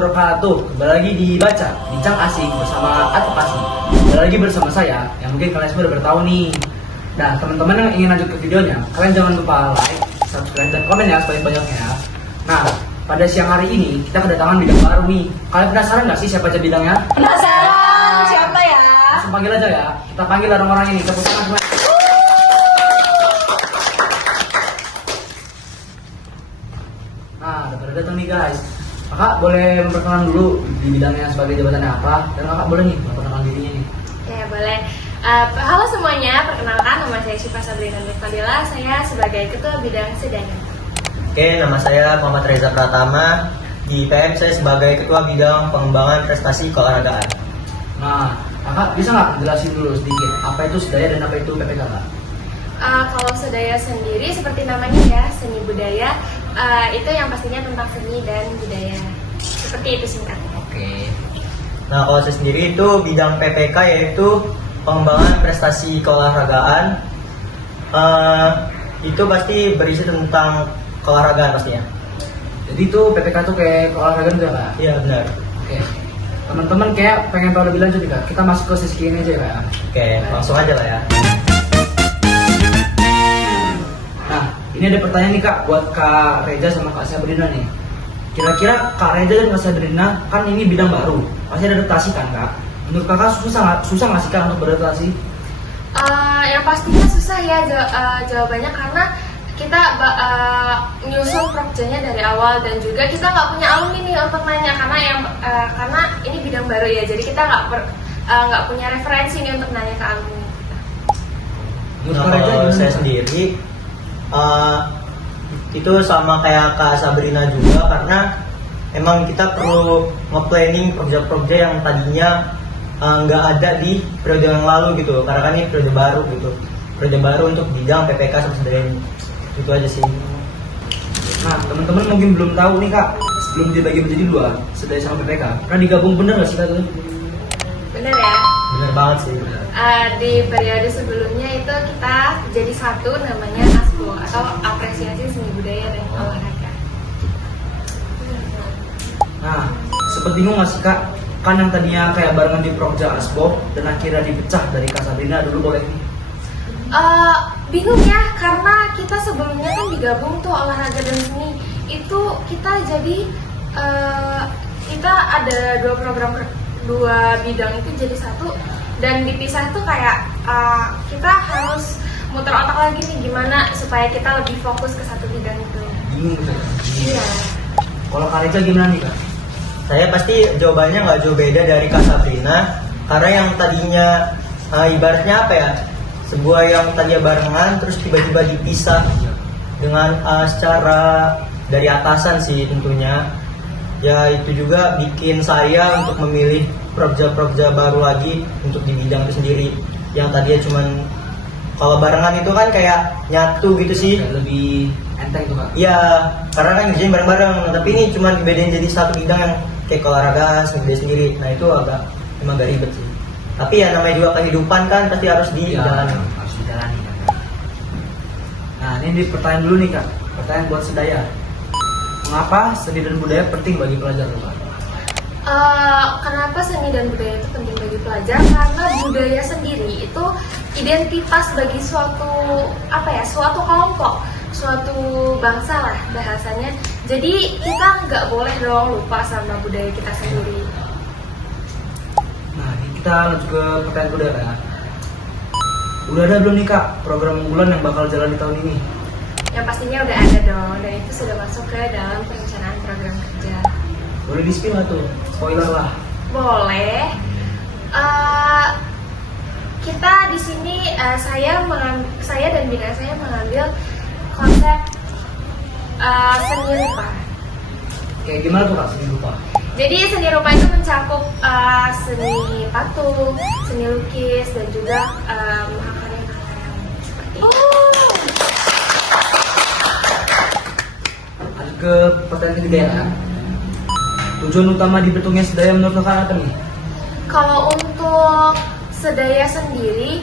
wabarakatuh. Kembali lagi di Baca Bincang Asik bersama Advokasi. Kembali lagi bersama saya, yang mungkin kalian semua udah bertahu nih. Nah, teman-teman yang ingin lanjut ke videonya, kalian jangan lupa like, subscribe, dan komen ya sebanyak-banyaknya. Nah, pada siang hari ini kita kedatangan bidang baru nih. Kalian penasaran nggak sih siapa aja bidangnya? Penasaran, siapa ya? Langsung panggil aja ya. Kita panggil orang-orang ini. Tepuk tangan semua. Nah, udah pada datang nih guys. Kakak boleh memperkenalkan dulu di bidangnya sebagai jabatannya apa? Dan kakak boleh nih memperkenalkan dirinya nih. Oke, boleh. Halo semuanya, perkenalkan nama saya Syifa Sabrina Fadila. Saya sebagai Ketua Bidang Sedaya. Oke, nama saya Muhammad Reza Pratama. Di PM saya sebagai Ketua Bidang Pengembangan Prestasi Keolahragaan. Nah, kakak bisa nggak jelasin dulu sedikit apa itu sedaya dan apa itu PPK kak? Kalau Sedaya sendiri seperti namanya ya, seni budaya. Itu yang pastinya tentang seni dan budaya. Seperti itu singkatnya. Oke. Nah, kalau saya sendiri itu bidang PPK yaitu Pengembangan Prestasi Keolahragaan. Itu pasti berisi tentang keolahragaan pastinya. Jadi itu PPK tuh kayak keolahragaan juga kak? Iya, benar. Oke. Teman-teman kayak pengen tahu lebih lanjut nih kak. Kita masuk ke sesi ini aja ya kak. Oke, langsung aja lah ya. Nah, ini ada pertanyaan nih kak buat Kak Reza sama Kak Sabrina nih. Kira-kira Kak Reza dan Kak Sabrina kan ini bidang baru, pasti ada adaptasi kan kak? Menurut kakak susah nggak sih kak untuk beradaptasi? Yang pastinya susah ya jawabannya, karena kita nyusun projectnya dari awal dan juga kita nggak punya alumni nih untuk nanya, karena ini bidang baru ya, jadi kita nggak punya referensi nih untuk nanya ke alumni. Menurut Nah, Kak Reza kalau gimana, saya Kak? sendiri itu sama kayak Kak Sabrina juga, karena emang kita perlu nge-planning proyek-proyek yang tadinya nggak ada di periode yang lalu gitu, karena kan ini periode baru gitu, periode baru untuk bidang PPK sama sedaya. Itu aja sih. Nah, teman-teman mungkin belum tahu nih kak, sebelum dibagi menjadi dua, sedaya sama PPK, pernah digabung bener nggak sih kak tuh? Bener ya? Bener banget sih. Di periode sebelumnya itu kita jadi satu, namanya ASBO atau Apresiasi Seni Budaya dan Olahraga. Nah, sempet bingung nggak sih kak? Kan yang tadinya kayak barengan di Prokja Asbo dan akhirnya dipecah dari Kak Sabrina dulu boleh nih. Bingung ya, karena kita sebelumnya kan digabung tuh olahraga dan seni. Itu kita jadi kita ada dua bidang itu jadi satu, dan dipisah tuh kayak kita harus muter otak lagi nih gimana supaya kita lebih fokus ke satu bidang itu. Bingung gitu kan? Iya. Kalau Kak Reza gimana nih kak? Saya pasti jawabannya nggak jauh beda dari Kak Sabrina, karena yang tadinya ibaratnya apa ya, sebuah yang tadinya barengan terus tiba-tiba dipisah dengan secara dari atasan sih tentunya. Ya itu juga bikin saya untuk memilih proja-proja baru lagi untuk di bidang itu sendiri. Yang tadinya cuman kalau barengan itu kan kayak nyatu gitu sih. Kayak lebih enteng tuh kak. Iya, karena kan kerjanya bareng-bareng. Tapi ini cuma dibedain jadi satu bidang yang kayak olahraga sendiri. Nah itu emang agak ribet sih. Tapi ya namanya juga kehidupan kan pasti harus dijalani. Harus dijalani kan. Nah ini di pertanyaan dulu nih kak. Pertanyaan buat Sedaya. Mengapa seni dan budaya penting bagi pelajar tuh kak? Kenapa seni dan budaya itu penting bagi pelajar? Karena budaya sendiri itu identitas bagi suatu kelompok, suatu bangsa lah bahasanya. Jadi kita nggak boleh dong lupa sama budaya kita sendiri. Nah ini kita lanjut ke pertanyaan budaya kak. Udah ada belum nih kak program unggulan yang bakal jalan di tahun ini? Yang pastinya udah ada dong, dan itu sudah masuk ke dalam perencanaan program kerja. Boleh di spill nggak tuh? Spoiler lah. Boleh. Kita di sini saya dan bidang saya mengambil konsep seni rupa. Kayak gimana tuh kak seni rupa? Jadi seni rupa itu mencakup seni patung, seni lukis, dan juga mahakarya-mahakarya seperti itu. Lanjut ke pertanyaan ketiga ya kak. Tujuan utama dibentuknya Sedaya menurut kakak apa nih? Kalau untuk Sedaya sendiri,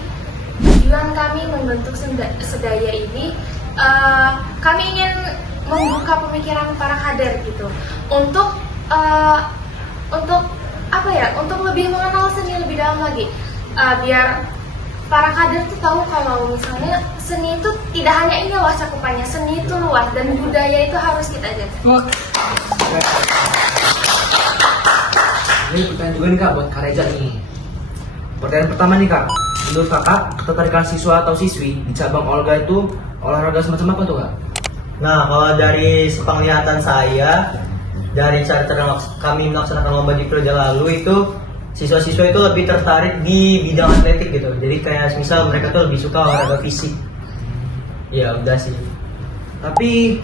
tujuan kami membentuk Sedaya ini, kami ingin membuka pemikiran para kader gitu, untuk untuk apa ya? Untuk lebih mengenal seni lebih dalam lagi. Biar para kader tuh tahu kalau misalnya seni itu tidak hanya ini loh cakupannya, seni itu luas dan budaya itu harus kita jaga. Ini pertanyaan juga nih Kak buat Kak Reza nih. Pertanyaan pertama nih Kak, menurut Kakak ketertarikan siswa atau siswi di cabang olahraga itu olahraga semacam apa tuh Kak? Nah, kalau dari sepenglihatan saya, dari cara kami melaksanakan lomba di periode lalu itu siswa-siswa itu lebih tertarik di bidang atletik gitu. Jadi kayak misal mereka tuh lebih suka olahraga fisik. Ya udah sih. Tapi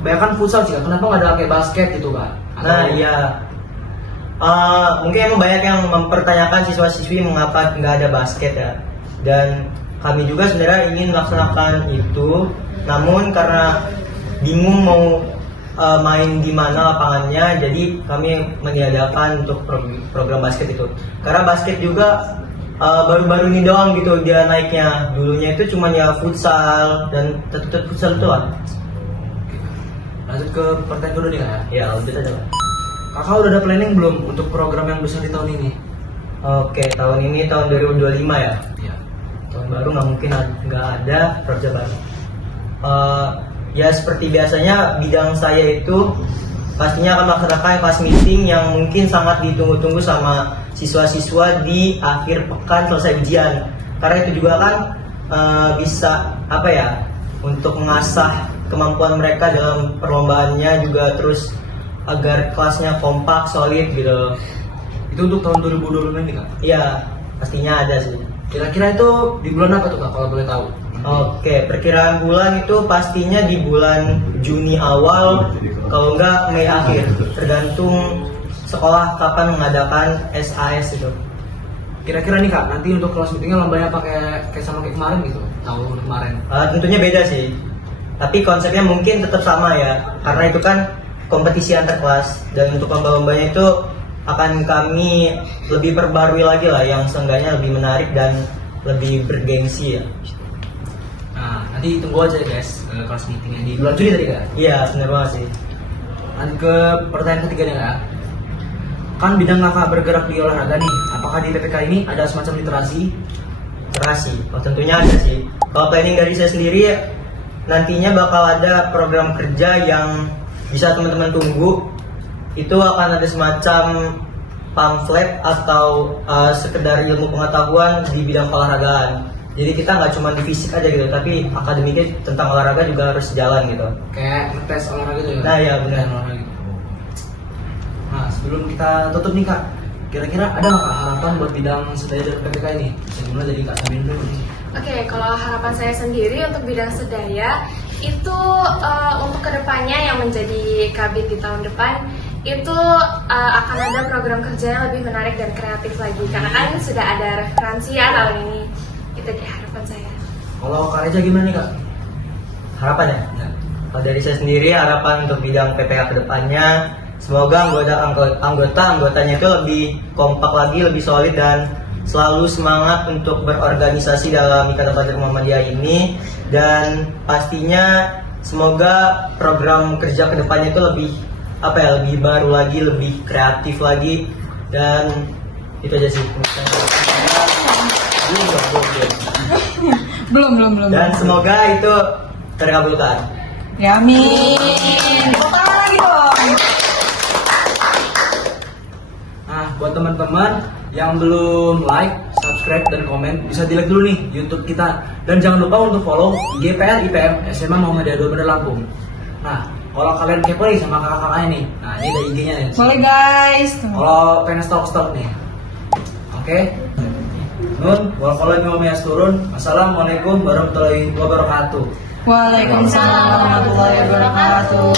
kebanyakan futsal sih Kak, kenapa nggak ada kayak basket gitu Kak? Nah iya. Mungkin emang banyak yang mempertanyakan siswa-siswi mengapa nggak ada basket ya. Dan kami juga sebenarnya ingin melaksanakan itu, namun karena bingung mau main di mana lapangannya, jadi kami meniadakan untuk program basket itu. Karena basket juga baru-baru ini doang gitu dia naiknya. Dulunya itu cuma ya futsal dan tetap futsal itu lah. Lanjut ke pertanyaan kedua nih Kak ya. Ya lanjut aja lah. Kakak udah ada planning belum untuk program yang besar di tahun ini? Oke, tahun ini tahun 2025 ya. Iya. Tahun baru nggak mungkin nggak ada proyek baru. Ya seperti biasanya bidang saya itu pastinya akan melaksanakan class meeting yang mungkin sangat ditunggu-tunggu sama siswa-siswa di akhir pekan selesai ujian. Karena itu juga kan bisa apa ya, untuk mengasah kemampuan mereka dalam perlombaannya juga, terus agar kelasnya kompak, solid gitu. Itu untuk tahun 2025 ini Kak? Iya, pastinya ada sih. Kira-kira itu di bulan apa tuh Kak kalau boleh tahu? Oke, perkiraan bulan itu pastinya di bulan Juni awal, kalau enggak Mei akhir, tergantung sekolah kapan mengadakan SAS itu. Kira-kira nih Kak, nanti untuk kelas meetingnya lombanya pakai kayak sama kayak kemarin gitu, tahun kemarin? Tentunya beda sih, tapi konsepnya mungkin tetap sama ya, karena itu kan kompetisi antar kelas, dan untuk lomba-lombanya itu akan kami lebih perbarui lagi lah, yang seenggaknya lebih menarik dan lebih bergengsi ya. Nah, nanti tunggu aja ya guys kelas meetingnya di bulan Juni tadi Kak? Iya, benar banget sih. Lanjut ke pertanyaan ketiga nih Kak. Kan bidang Kakak bergerak di olahraga nih, apakah di PPK ini ada semacam literasi? Literasi, tentunya ada sih. Kalau planning dari saya sendiri, nantinya bakal ada program kerja yang bisa teman-teman tunggu. Itu akan ada semacam pamflet atau sekedar ilmu pengetahuan di bidang olahragaan. Jadi kita nggak cuma di fisik aja gitu, tapi akademiknya tentang olahraga juga harus jalan gitu. Kayak ngetes olahraga gitu ya? Nah ya benar. Olahraga gitu. Nah sebelum kita tutup nih Kak, kira-kira ada nggak Kak harapan buat bidang sedaya dari PPK ini? Bisa dimulai dari Kak Sabin dulu nih. Oke, kalau harapan saya sendiri untuk bidang sedaya itu untuk kedepannya yang menjadi kabit di tahun depan itu akan ada program kerja yang lebih menarik dan kreatif lagi, karena kan sudah ada referensi ya tahun ini. Itu dia harapan saya. Kalau Kak Reza gimana nih Kak? Harapannya? Ya. Kalau dari saya sendiri, harapan untuk bidang PPK kedepannya, semoga anggotanya itu lebih kompak lagi, lebih solid, dan selalu semangat untuk berorganisasi dalam Ikatan Pelajar Muhammadiyah ini. Dan pastinya semoga program kerja kedepannya itu lebih lebih baru lagi, lebih kreatif lagi, dan itu aja sih. Belum. Dan semoga itu terkabulkan. Ya amin. Tepuk tangan lagi dong. Nah, buat teman-teman yang belum like, subscribe, dan komen, bisa di like dulu nih YouTube kita. Dan jangan lupa untuk follow IGPR IPM SMA Muhammadiyah 2 Bandar Lampung. Nah, kalau kalian kepo nih sama kakak-kakaknya nih, nah ini ada IG-nya nih. Boleh guys. Kalau pengen stok nih. Oke. Nun, turun. Assalamualaikum warahmatullahi wabarakatuh. Waalaikumsalam warahmatullahi wabarakatuh.